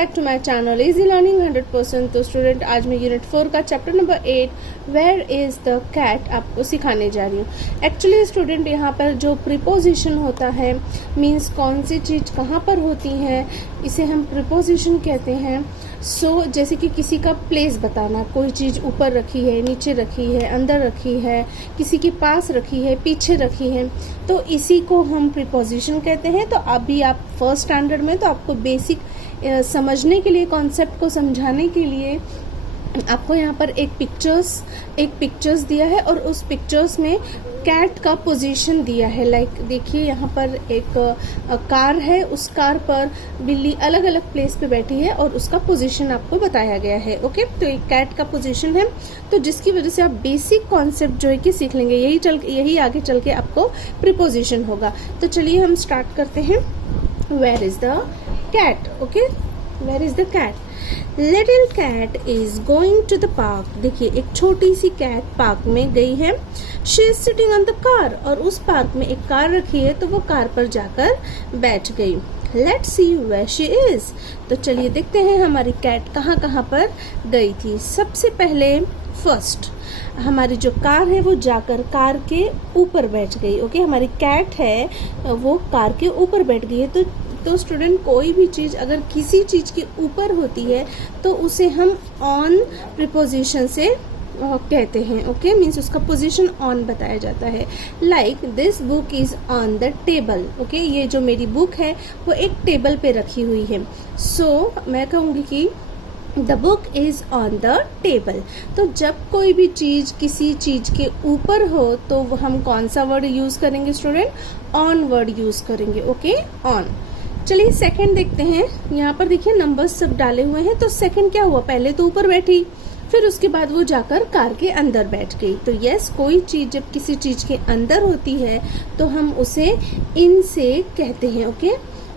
Back to my channel easy learning 100%। तो student आज मैं यूनिट 4 का chapter number 8 where is the cat आपको सिखाने जा रही हूँ। एक्चुअली स्टूडेंट यहाँ पर जो प्रीपोजिशन होता है मीन्स कौन सी चीज़ कहाँ पर होती है, इसे हम प्रीपोजिशन कहते हैं। सो जैसे कि किसी का प्लेस बताना, कोई चीज़ ऊपर रखी है, नीचे रखी है, अंदर रखी है, किसी के पास रखी है, पीछे रखी है, तो इसी को हम प्रीपोजिशन कहते हैं। तो अभी आप फर्स्ट स्टैंडर्ड में, तो आपको बेसिक समझने के लिए, कॉन्सेप्ट को समझाने के लिए आपको यहाँ पर एक पिक्चर्स दिया है और उस पिक्चर्स में कैट का पोजीशन दिया है। लाइक देखिए यहाँ पर एक कार है, उस कार पर बिल्ली अलग अलग प्लेस पे बैठी है और उसका पोजीशन आपको बताया गया है। ओके, तो एक कैट का पोजीशन है, तो जिसकी वजह से आप बेसिक कॉन्सेप्ट जो है कि सीख लेंगे। यही आगे चल के आपको प्रीपोजिशन होगा। तो चलिए हम स्टार्ट करते हैं। Where is the cat? Okay, where is the cat? Little cat is going to the park. देखिए एक छोटी सी कैट पार्क में गई है। She is sitting on the car, और उस पार्क में एक कार रखी है तो वो कार पर जाकर बैठ गई। Let's see where she is. तो चलिए देखते हैं हमारी कैट कहाँ कहाँ पर गई थी। सबसे पहले फर्स्ट हमारी जो कार है वो जाकर कार के ऊपर बैठ गई। ओके, हमारी कैट है वो कार के ऊपर बैठ गई है। तो स्टूडेंट कोई भी चीज़ अगर किसी चीज़ के ऊपर होती है तो उसे हम ऑन प्रीपोजिशन से कहते हैं। ओके, मीन्स उसका पोजीशन ऑन बताया जाता है। Like this book is on the table. Okay, ये जो मेरी बुक है वो एक टेबल पे रखी हुई है। सो मैं कहूँगी कि the book is on the table. तो जब कोई भी चीज़ किसी चीज़ के ऊपर हो तो हम कौन सा वर्ड यूज़ करेंगे स्टूडेंट? ऑन वर्ड यूज़ करेंगे। Okay, on. चलिए सेकंड देखते हैं। यहाँ पर देखिए नंबर्स सब डाले हुए हैं। तो सेकंड क्या हुआ? पहले तो ऊपर बैठी, फिर उसके बाद वो जाकर कार के अंदर बैठ गई। तो यस, कोई चीज़ जब किसी चीज़ के अंदर होती है तो हम उसे इन से कहते हैं। ओके,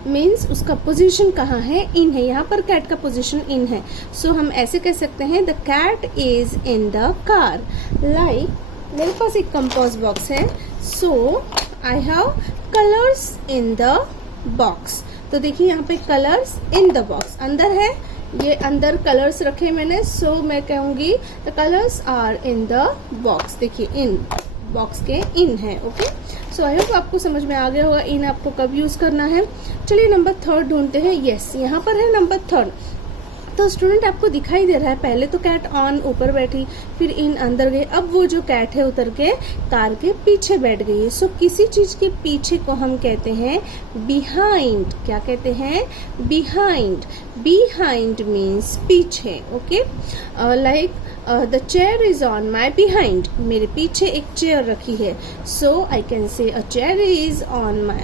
मीन्स उसका पोजीशन कहाँ है? इन है। यहाँ पर कैट का पोजीशन इन है। सो हम ऐसे कह सकते हैं the cat is in the car. Like मेरे पास एक कंपोज बॉक्स है, so I have colours in the box. तो देखिए यहाँ पे कलर्स इन द बॉक्स, अंदर है, ये अंदर कलर्स रखे मैंने। सो मैं कहूँगी the colours are in the box. देखिए इन बॉक्स के इन है। ओके, सो आई होप आपको समझ में आ गया होगा इन आपको कब यूज करना है। चलिए नंबर थर्ड ढूंढते हैं। यस, यहाँ पर है नंबर थर्ड। तो स्टूडेंट आपको दिखाई दे रहा है पहले तो कैट ऑन ऊपर बैठी, फिर इन अंदर गई, अब वो जो कैट है उतर के कार के पीछे बैठ गई है। सो किसी चीज के पीछे को हम कहते हैं बिहाइंड। क्या कहते हैं? बिहाइंड। बिहाइंड मीन्स पीछे। Okay, like the chair is on my behind. मेरे पीछे एक चेयर रखी है। So I can say a chair is on my,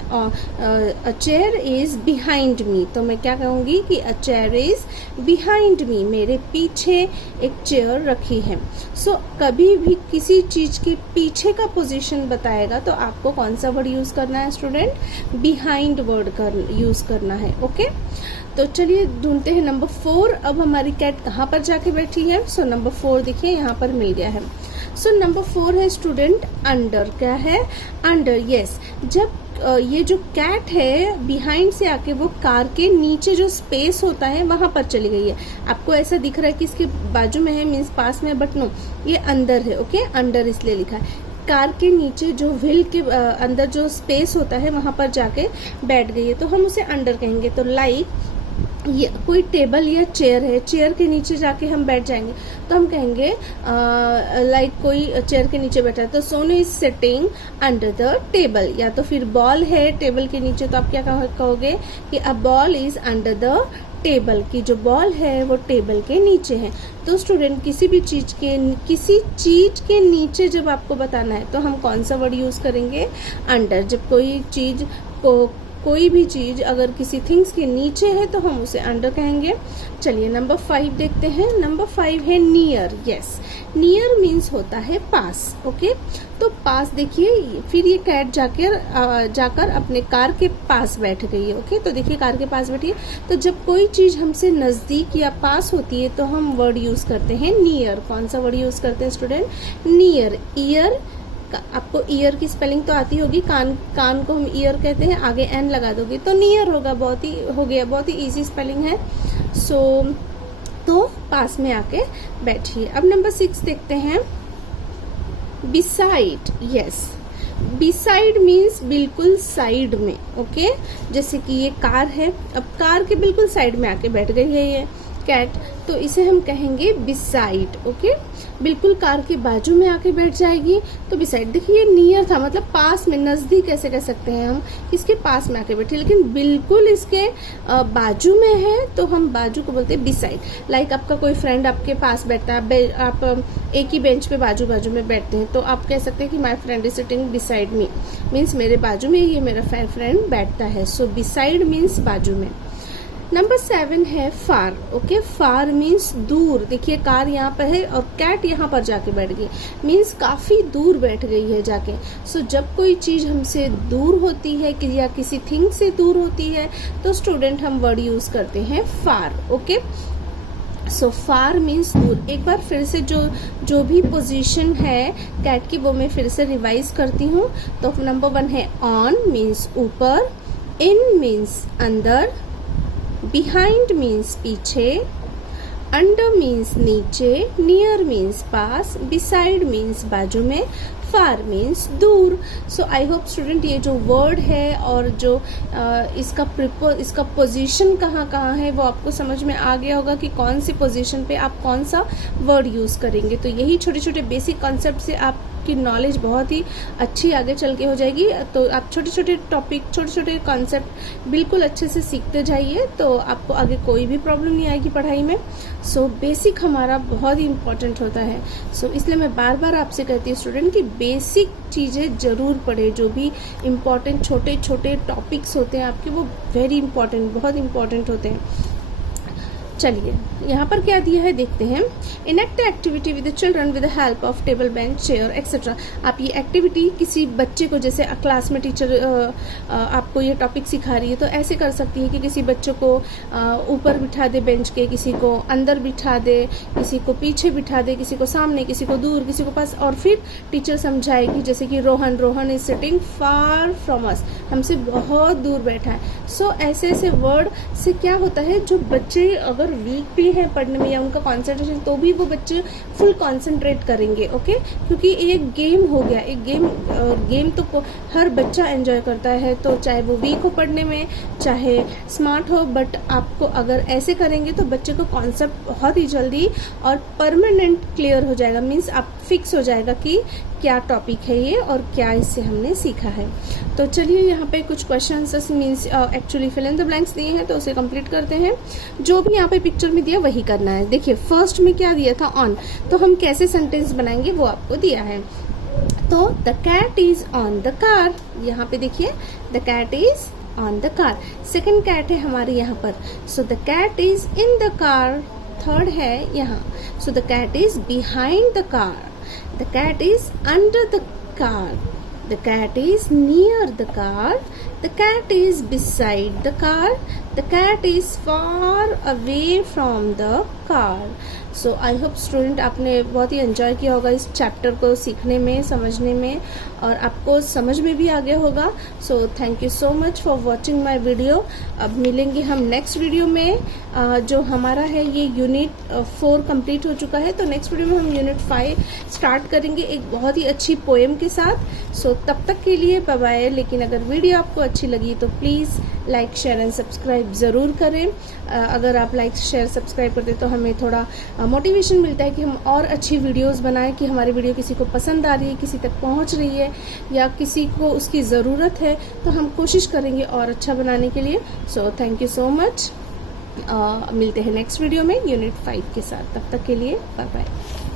a chair is behind me. तो मैं क्या कहूँगी कि अ चेयर इज बिहाइंड मी, मेरे पीछे एक चेयर रखी है। सो कभी भी किसी चीज के पीछे का पोजीशन बताएगा तो आपको कौन सा वर्ड यूज करना है स्टूडेंट? बिहाइंड वर्ड यूज करना है। ओके, तो चलिए ढूंढते हैं नंबर 4। अब हमारी कैट कहाँ पर जाके बैठी है? सो नंबर 4 देखिए यहाँ पर मिल गया है। सो नंबर 4 है स्टूडेंट अंडर। क्या है? अंडर। यस, जब ये जो कैट है बिहाइंड से आके वो कार के नीचे जो स्पेस होता है वहां पर चली गई है। आपको ऐसा दिख रहा है कि इसके बाजू में है, मीन्स पास में, बट नो, ये अंदर है। ओके, अंडर इसलिए लिखा है। कार के नीचे जो व्हील के अंदर जो स्पेस होता है वहां पर जाके बैठ गई है, तो हम उसे अंडर कहेंगे। तो लाइक ये कोई टेबल या चेयर है, चेयर के नीचे जाके हम बैठ जाएंगे तो हम कहेंगे लाइक कोई चेयर के नीचे बैठा है तो Sonu is sitting under the table. या तो फिर बॉल है टेबल के नीचे तो आप क्या कहोगे कि a ball is under the table, की जो बॉल है वो टेबल के नीचे है। तो स्टूडेंट किसी चीज के नीचे जब आपको बताना है तो हम कौन सा वर्ड यूज करेंगे? अंडर। जब कोई भी चीज अगर किसी थिंग्स के नीचे है तो हम उसे अंडर कहेंगे। चलिए नंबर 5 देखते हैं। नंबर 5 है नियर। यस, नियर मीन्स होता है पास। ओके, तो पास देखिए, फिर ये कैट जाकर अपने कार के पास बैठ गई है। ओके, तो देखिए कार के पास बैठी है। तो जब कोई चीज हमसे नजदीक या पास होती है तो हम वर्ड यूज करते हैं नियर। कौन सा वर्ड यूज करते हैं स्टूडेंट? नियर। ईयर आपको ईयर की स्पेलिंग तो आती होगी, कान को हम ईयर कहते हैं, आगे एन लगा दोगे तो नियर होगा, बहुत ही हो गया, बहुत ही इजी स्पेलिंग है। सो तो पास में आके बैठिए। अब नंबर 6 देखते हैं, बिसाइड। यस, बिसाइड मीन्स बिल्कुल साइड में। ओके, जैसे कि ये कार है, अब कार के बिल्कुल साइड में आके बैठ गई है ये कैट, तो इसे हम कहेंगे बिसाइड। ओके, बिल्कुल कार के बाजू में आके बैठ जाएगी तो बिसाइड। देखिए ये नियर था, मतलब पास में, नजदीक ऐसे कह सकते हैं हम, इसके पास में आके बैठी, लेकिन बिल्कुल इसके बाजू में है तो हम बाजू को बोलते हैं बिसाइड। लाइक आपका कोई फ्रेंड आपके पास बैठता है, आप एक ही बेंच पे बाजू बाजू में बैठते हैं, तो आप कह सकते हैं कि my friend is sitting beside me, means मेरे बाजू में ये मेरा फ्रेंड बैठता है। सो बिसाइड मीन्स बाजू में। नंबर 7 है फार। ओके, फार मीन्स दूर। देखिए कार यहाँ पर है और कैट यहाँ पर जाके बैठ गई, मीन्स काफी दूर बैठ गई है जाके। सो जब कोई चीज हमसे दूर होती है या किसी थिंग से दूर होती है तो स्टूडेंट हम वर्ड यूज करते हैं फार। ओके, सो फार मीन्स दूर। एक बार फिर से जो भी पोजीशन है कैट की वो मैं फिर से रिवाइज करती हूँ। तो नंबर 1 है ऑन मीन्स ऊपर, इन मीन्स अंदर, बिहाइंड मीन्स पीछे, अंडर मीन्स नीचे, नियर मीन्स पास, बिसाइड मीन्स बाजू में, फार मीन्स दूर। सो आई होप स्टूडेंट ये जो वर्ड है और जो इसका पोजीशन कहाँ कहाँ है वो आपको समझ में आ गया होगा कि कौन सी पोजीशन पे आप कौन सा वर्ड यूज करेंगे। तो यही छोटे छोटे बेसिक कॉन्सेप्ट से आपकी नॉलेज बहुत ही अच्छी आगे चल के हो जाएगी। तो आप छोटे छोटे टॉपिक, छोटे छोटे कॉन्सेप्ट बिल्कुल अच्छे से सीखते जाइए तो आपको आगे कोई भी प्रॉब्लम नहीं आएगी पढ़ाई में। सो बेसिक हमारा बहुत ही इम्पोर्टेंट होता है। सो इसलिए मैं बार बार आपसे कहती हूँ स्टूडेंट कि बेसिक चीज़ें जरूर पढ़े। जो भी इम्पोर्टेंट छोटे छोटे टॉपिक्स होते हैं आपके वो वेरी इंपॉर्टेंट, बहुत इंपॉर्टेंट होते हैं। चलिए यहाँ पर क्या दिया है देखते हैं। Enact activity with the children with the help of table, bench, chair etcetera. आप ये एक्टिविटी किसी बच्चे को, जैसे क्लास में टीचर आपको ये टॉपिक सिखा रही है तो ऐसे कर सकती है कि किसी बच्चे को ऊपर बिठा दे बेंच के, किसी को अंदर बिठा दे, किसी को पीछे बिठा दे, किसी को सामने, किसी को दूर, किसी को पास, और फिर टीचर समझाएगी जैसे कि Rohan is sitting far from us, हमसे बहुत दूर बैठा है। सो ऐसे ऐसे वर्ड से क्या होता है, जो बच्चे अगर वीक भी है पढ़ने में या उनका कंसंट्रेशन, तो भी वो बच्चे फुल कंसंट्रेट करेंगे। ओके, क्योंकि एक गेम हो गया, एक गेम तो हर बच्चा एंजॉय करता है, तो चाहे वो वीक हो पढ़ने में, चाहे स्मार्ट हो, बट आपको अगर ऐसे करेंगे तो बच्चे को कॉन्सेप्ट बहुत ही जल्दी और परमानेंट क्लियर हो जाएगा। मीन्स आप फिक्स हो जाएगा कि क्या टॉपिक है ये और क्या इससे हमने सीखा है। तो चलिए यहाँ पे कुछ questions means actually fill in the blanks दिए हैं तो उसे कंप्लीट करते हैं। जो भी यहाँ पे पिक्चर में दिया वही करना है। देखिए फर्स्ट में क्या दिया था, ऑन, तो हम कैसे सेंटेंस बनाएंगे वो आपको दिया है। तो the cat is on the car, यहाँ पे देखिए the cat is on the car. Second cat है हमारे यहाँ पर, so the cat is in the car. Third है यहाँ, so the cat is behind the car, the cat is under the car, the cat is near the car, the cat is beside the car, the cat is far away from the car. So I hope student आपने बहुत ही enjoy किया होगा इस chapter को सीखने में, समझने में, और आपको समझ में भी आ गया होगा। So thank you so much for watching my video. अब मिलेंगे हम नेक्स्ट वीडियो में। जो हमारा है ये यूनिट 4 कंप्लीट हो चुका है, तो नेक्स्ट वीडियो में हम यूनिट 5 स्टार्ट करेंगे एक बहुत ही अच्छी पोएम के साथ। सो तब तक के लिए बाय बाय। लेकिन अगर वीडियो आपको अच्छी लगी तो please like, share and subscribe ज़रूर करें। अगर आप लाइक, शेयर, सब्सक्राइब करते तो हमें थोड़ा मोटिवेशन मिलता है कि हम और अच्छी वीडियोस बनाएं, कि हमारी वीडियो किसी को पसंद आ रही है, किसी तक पहुंच रही है या किसी को उसकी ज़रूरत है, तो हम कोशिश करेंगे और अच्छा बनाने के लिए। So thank you so much. मिलते हैं नेक्स्ट वीडियो में यूनिट 5 के साथ। तब तक के लिए बाय बाय।